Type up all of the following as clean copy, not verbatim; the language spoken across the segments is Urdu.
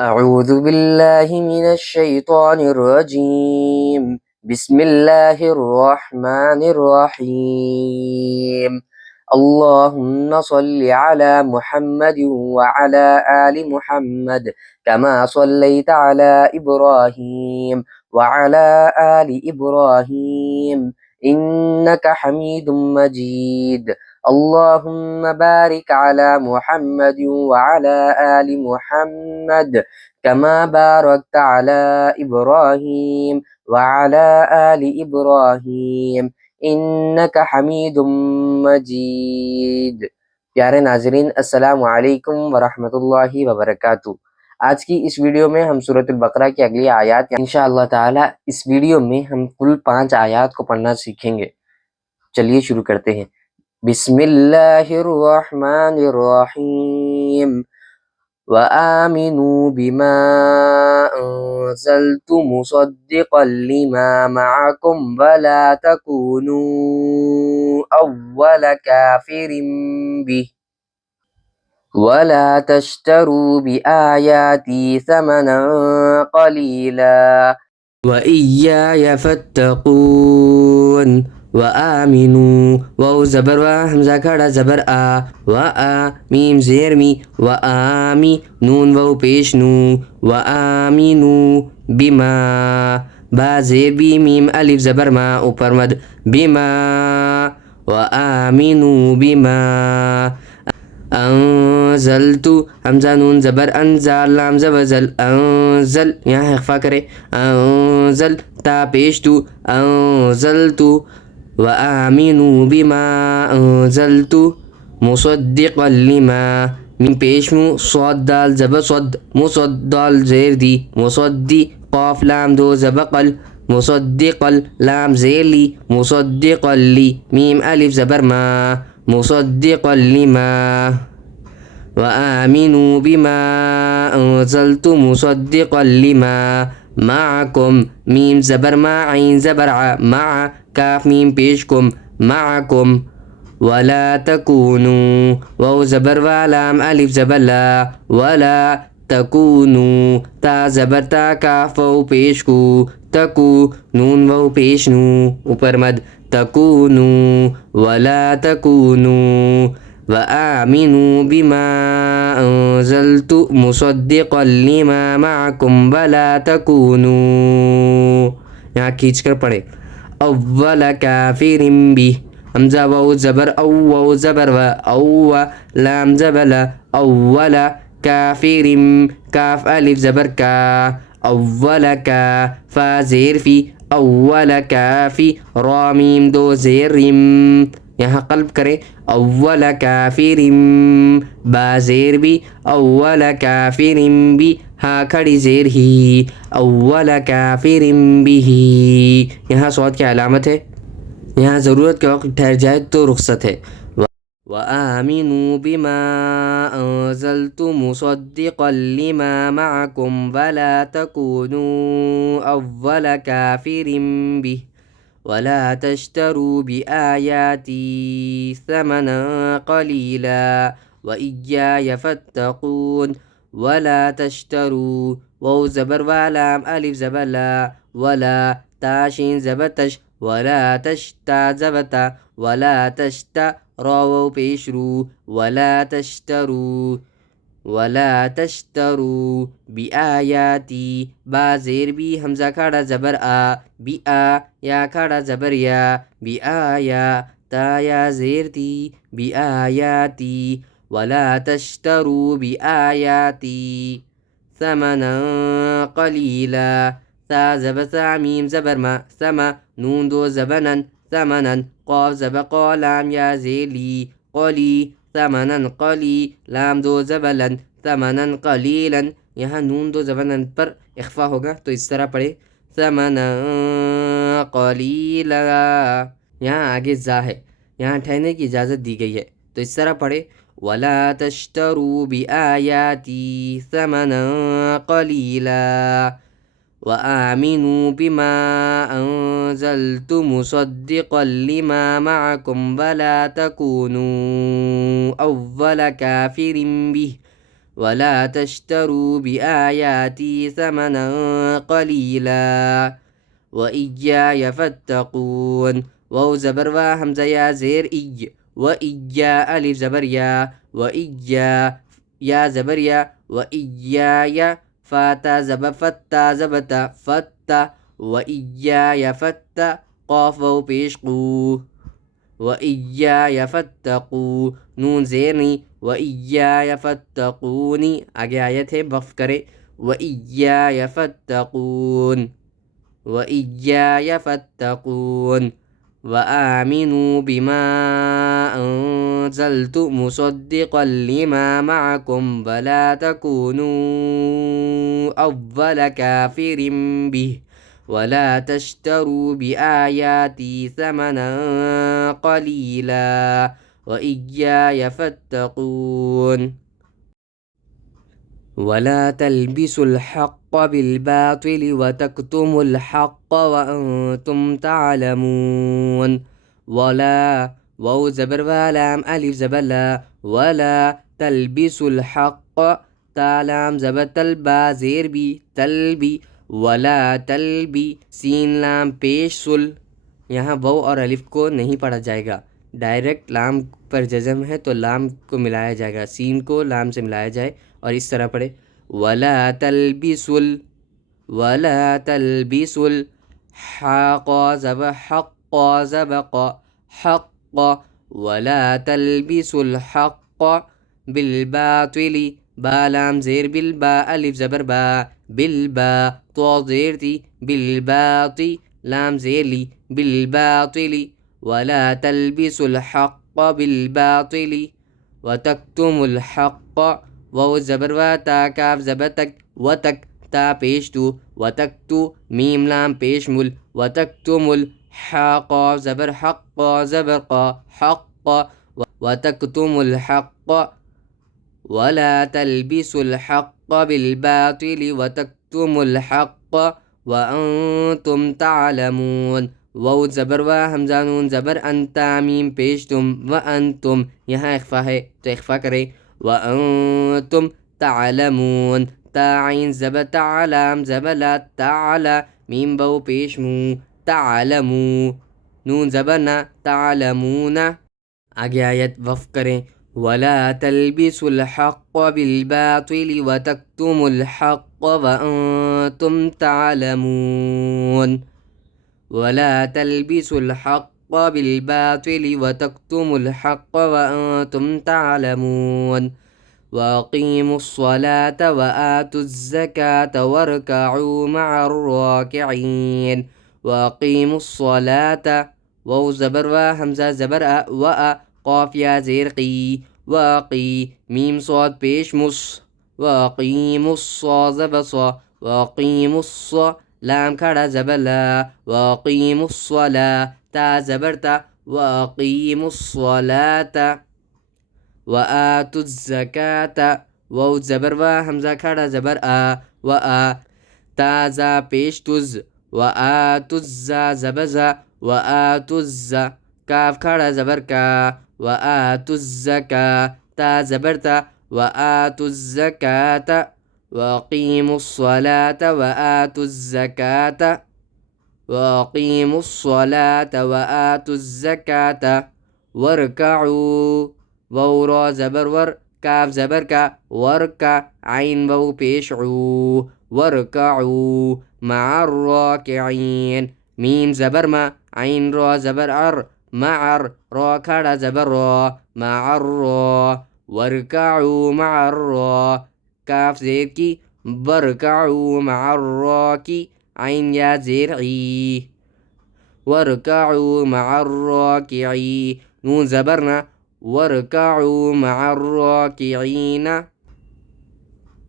أعوذ بالله من الشيطان الرجيم. بسم الله الرحمن الرحيم. اللهم صل على محمد وعلى آل محمد كما صليت على إبراهيم وعلى آل إبراهيم إنك حميد مجيد. اللهم بارك على محمد وعلى آل محمد كما باركت على إبراهيم وعلى آل إبراہیم إنك حمید مجید۔ پیارے ناظرین، السلام علیکم ورحمۃ اللہ وبرکاتہ۔ آج کی اس ویڈیو میں ہم سورۃ البقرہ کی اگلی آیات انشاءاللہ تعالی اس ویڈیو میں ہم کل 5 آیات کو پڑھنا سیکھیں گے۔ چلیے شروع کرتے ہیں۔ بسم اللہ الرحمن الرحیم۔ وآمنوا بما أنزلت مصدقا لما معكم ولا تكونوا أول كافر به ولا تشتروا بآياتي ثمنا قليلا وإياي فاتقون۔ وآمنوا واو زبر و حمزہ کھڑا زبر آ و آ میم زیر می و آمی نون واو پیش نو و آمینو بما با زیر بی میم الف زبر ما اوپر مد بما و آمینو بما انزلتو حمزہ نون زبر انزل لام زبر زل انزل یہاں اخفا کرے انزل تا پیش تو انزلتو وآمنوا بما انزلت مصدقا لما من پیش مو صاد دال زبر صد مصد دال زیر دی مصدی قاف لام دو زبقل مصدقا لام زیر لی مصدقا لی میم الف زبر ما مصدقا لما وآمنوا بما انزلت مصدقا لما معكم میم زبر ما عین زبر ع مع کاف میم پیش کم معکم ولا تکونوا واو زبر و لام الف زبر لا ولا تکونوا تا زبر تا کاف واو پیش کو تکو نون واو پیش نو اوپر مد تکونوا ولا تکونوا وآمنوا بما أنزلت مصدقا لما معكم ولا تكونوا یہاں کھینچ کر پڑھے اول کافر بھی حمزہ واو زبر او واو زبر و او لام زبر لا اول کافر کاف الف زبر کا اول کا فا زیر فی اول کافی را میم دو زیر رم یہاں قلب کرے اول کافر با زیر بھی اول کافر بھی ہاں کھڑی زیر ہی اول کافر بھی یہاں صوت کی علامت ہے، یہاں ضرورت کے وقت ٹھہر جائے تو رخصت ہے۔ وآمنوا بما أنزلت مصدقا لما معكم ولا تكونوا أول كافر به ولا تشتروا بآياتي ثمنا قليلا وإياي فاتقون ولا تشتروا واو زبر ولام الف زبر لا ولا تاشين زبتش ولا تشتا زبتا ولا تشتا راو پیشرو ولا تشتروا ولا تشتروا بآیاتی با زیر بی حمزہ کھڑا زبر آ بی آ یا کھڑا زبر یا بی آیا تا یا زیر تی بی آیاتی ولا تشتروا بآیاتی ثمنا قلیلا تا زبر تا میم زبر ما ثما نون دو زبنن ثمنا قاف زبر قالام یا زیلی قلی ثمنا قلی لام دو زبلن ثمنا قلیلا یہاں نون دو زبنن پر اخفا ہوگا تو اس طرح پڑھے ثمنا قلیلا، یہاں آگے زا ہے، یہاں ٹھہرنے کی اجازت دی گئی ہے تو اس طرح پڑھے ولا تشتروا بآیاتی ثمنا قلیلا وآمنوا بما أنزلت مصدقا لما معكم ولا تكونوا أول كافر به ولا تشتروا بآياتي ثمنا قليلا وإياي فاتقون. واو زبر وا همزة يا زير إي، وإيا ألف زبر يا، وإيا يا زبر يا، وإياي فاتا زبر فتا زبتا فتا، وإياي فتا قاف واو پیش قو، وإياي فاتقوا نون زیرنی، وإياي فاتقونی. آگے آیت ہے وقف کرے، وإياي فاتقون، وإياي فاتقون. وآمنوا بما أنزلت مصدقا لما معكم ولا تكونوا أول كافر به ولا تشتروا بآياتي ثمنا قليلا وإياي فاتقون. ولا تلبسوا الحق بالباطل وتكتموا الحق وأنتم تعلمون. ولا واو زبر ولام ألف زبر لا، ولا تلبسوا الحق تا لام زبر تلبا زیر بھی تلبی، ولا تلبی سین لام پیش سل. یہاں واو اور الف کو نہیں پڑھا جائے گا، ڈائریکٹ لام پر جزم ہے تو لام کو ملایا جائے گا، سین کو لام سے ملایا جائے اور اس طرح پڑھے، ولا تلبسل، ولا تلبسل حق زب حق زبق حق، ولا تلبسوا الحق بالباطل با لام زیر بالبا الف زبر با بالبا تو زیر تھی بالباطل لام زیر لی بالباطل، ولا تلبسوا الحق بالباطل وتكتموا الحق واو زبر و تا کاف زبر تک وتک تا پیش تو وتکتو میم لام پیش مل وتکتم الحق زبر حق زبر قا حق وتكتم الحق ولا تلبسوا الحق بالباطل وتكتموا الحق وأنتم تعلمون. واو زبر و حمزہ نون زبر انتا میم پیش تم وانتم یہاں اخفا ہے تو اخفا کریں، وانتم تعلمون تا عین زبر تعلم زبر لا تعلا میم بو پیش مو تعلمو نون زبر نا تعلمون. آگے آیت وقف کریں، ولا تلبسوا الحق بالباطل وتكتموا الحق وأنتم تعلمون. ولا تلبسوا الحق بالباطل وتكتموا الحق وأنتم تعلمون. وأقيموا الصلاة وآتوا الزكاة واركعوا مع الراكعين. وأقيموا الصلاة واو زبر و حمزة زبر و قاف یا زیر قی واقی میم صاد پیش مس واقیموا الصا زبر صا واقیموا الصا لام کھڑا زبر لا واقیموا الصلاة تا زبر تا واقیموا الصلاة وآتوا الزكاة واو زبر و حمزہ کھڑا زبر و تا زا پیش تز وآتوا الزا زبر زا وآتوا الزا کاف کھڑا زبر کا وآتوا الزكاة تا زبر تا وآتوا الزكاة وأقيموا الصلاة وآتوا الزكاة وأقيموا الصلاة وآتوا الزكاة واركعوا واو را زبر ور کاف زبر کا ورکا عین واو پیش عو واركعوا مع الراكعين میم زبر ما عین را زبر ار معر را کھڑا زبر را مع الرا واركعوا مع الرا کاف زیر کی واركعوا مع الراکی عین یا زیر عی واركعوا مع الراكعين نون زبرنا واركعوا مع الراكعين.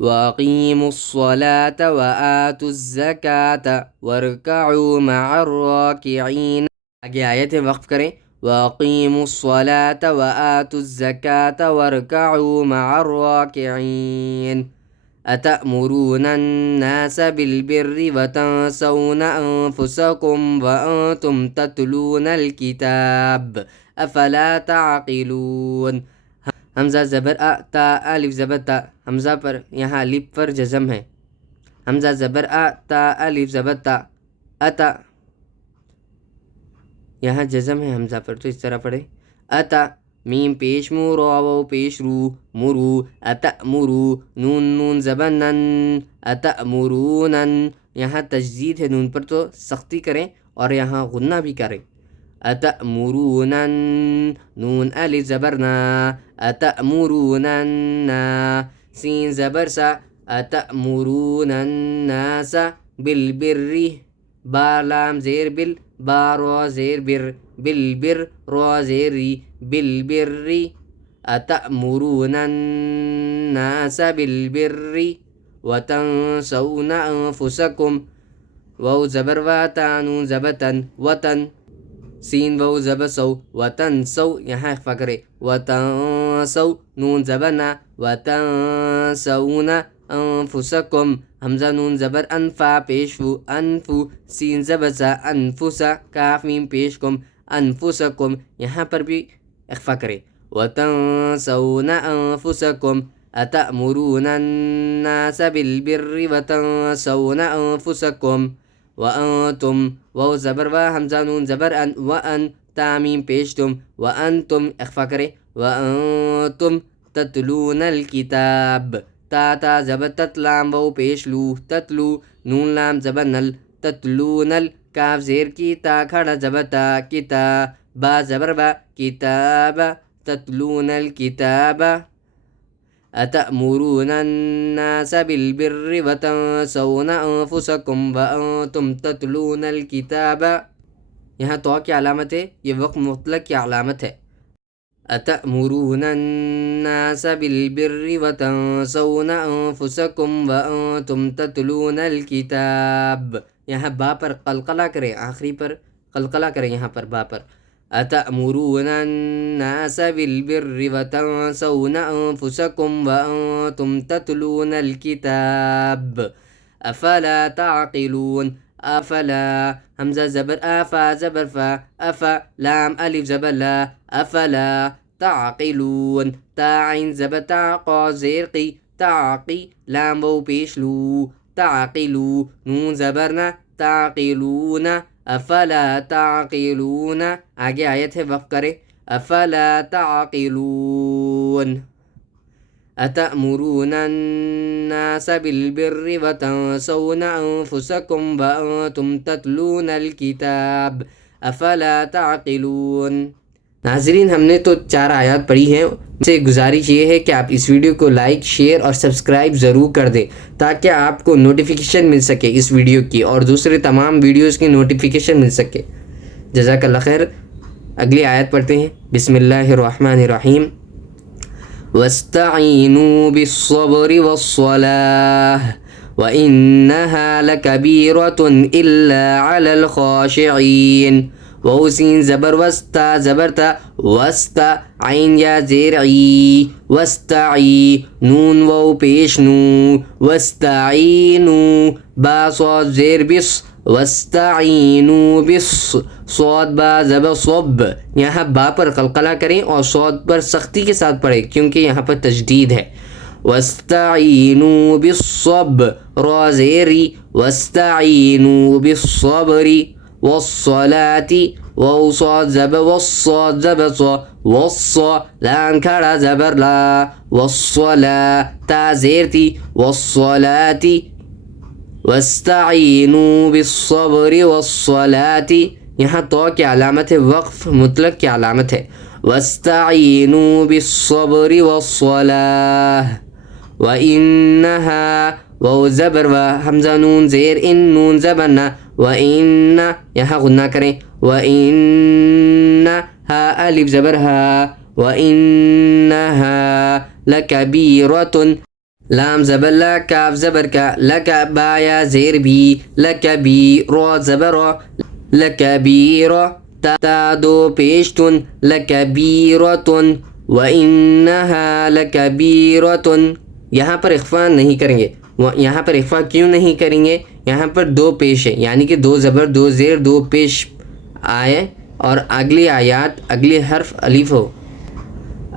وأقيموا الصلاة وآتوا الزكاة واركعوا مع الراكعين. آگے آیت وقف کریں، وأقيموا الصلاة وآتوا الزكاة واركعوا مع الراكعين. أتأمرون الناس بالبر وتنسون أنفسكم وأنتم تتلون الكتاب أفلا تعقلون. حمزہ زبر آ تا الف زبر تا حمزہ پر یہاں الف پر جزم ہے حمزہ زبر آ تا الف زبر تا اتا یہاں جزم ہے حمزہ پر تو اس طرح پڑھے اتا میم پیش مو رو و پیش رو مرو اتأمرو نون نون زبر نن اتأمرونن یہاں تجدید ہے نون پر تو سختی کریں اور یہاں غنہ بھی کریں اتأمرونن نون الف زبر نا اتأمرونن سین زبر سا اتأمرون الناس بالبر با لام زیر بل با رو زیر بر بالبر رو زیر بالبر اتأمرون الناس بالبر وتنسون انفسکم واو زبر واتا نون زبتن وطن سین واو زبر سو وتنسو یہاں اخفا کرے وتنسو نون زبرنا وتنسون انفسکم حمزہ نون زبر انفا پیشو انفو سین زبر سا انفسا کاف میم پیش کم انفسکم یہاں پر بھی اخفا کرے وتنسون انفسکم اتأمرون الناس بالبر وتنسون انفسکم وانتم واو زبر و حمزہ نون زبر ان وان تامیم پیشتم وانتم اخفا کرے وانتم تتلون الکتاب تا تا زبر تتلام واو پیش لو تتلو نون لام زبر نل تتلون کاف زیر کی تا کھڑا زبر تا کتا با زبر با کتاب تتلون الکتاب اتأمرون الناس بالبر وتنسون انفسکم وانتم تتلون الکتاب یہاں تو کی علامت ہے یہ وقت مطلق کی علامت ہے اتأمرون الناس بالبر وتنسون انفسکم وانتم تتلون الکتاب یہاں با پر قلقلہ کریں آخری پر قلقلہ کریں یہاں پر با پر اتأمرون الناس بالبر وتنسون انفسکم وانتم تتلون الکتاب افلا تعقلون افلا حمزہ زبر افا زبر فا افا لام الف زبر لا افلا تعقلون تا عین زبر تا زیر قی تعقی لام و پیش لو تعقلو نون زبرنا تعقلون افلا تعقلون آگے آیت ہے وقف کرے افلا تعقلون اتأمرون الناس بالبر وتنسون انفسکم وانتم تتلون الکتاب افلا تعقلون ناظرین ہم نے تو 4 آیات پڑھی ہیں سے گزارش یہ ہے کہ آپ اس ویڈیو کو لائک شیئر اور سبسکرائب ضرور کر دیں تاکہ آپ کو نوٹیفیکیشن مل سکے اس ویڈیو کی اور دوسرے تمام ویڈیوز کی نوٹیفیکیشن مل سکے جزاک اللہ خیر اگلی آیت پڑھتے ہیں بسم اللہ الرحمن الرحیم وَاسْتَعِينُوا بِالصَّبْرِ وَالصَّلَاةِ وَإِنَّهَا لَكَبِيرَةٌ إِلَّا عَلَى الْخَاشِعِينَ واو سین زبر وستا زبر تا وستا عین یا زیر عی وستعی نون واو پیش نو وستعینو با صاد زیر بس وستعینو بس صاد با زبر صب یہاں با پر قلقلہ کریں اور صاد پر سختی کے ساتھ پڑھیں کیونکہ یہاں پر تجدید ہے وستعینو بالصبر را زیری وستعینو بالصبر والصلاة وصاد زبر والصاد زبر صا والصا لام کھڑا زبر لا والصلاة تا زیرتی والصلاة واستعینوا بالصبر والصلاة یہاں تو کی علامت ہے وقف مطلق کی علامت ہے واستعینوا بالصبر والصلاة وإنها واو زبر و حمزہ نون زیر ان نون زبرنا وإن یہاں غنہ کریں وإنها الف زبر ها وإنها لكبيرة لام زبر لا کاف زبر کا لک بایا زیر بی لکبی رو زبر لکبیر تا دو پیشتن لکبیرة وإنها لكبيرة یہاں پر اخفا نہیں کریں گے یہاں پر اخفا کیوں نہیں کریں گے یہاں پر 2 پیش ہے یعنی کہ 2 زبر 2 زیر 2 پیش آئے اور اگلی آیات اگلی حرف الف ہو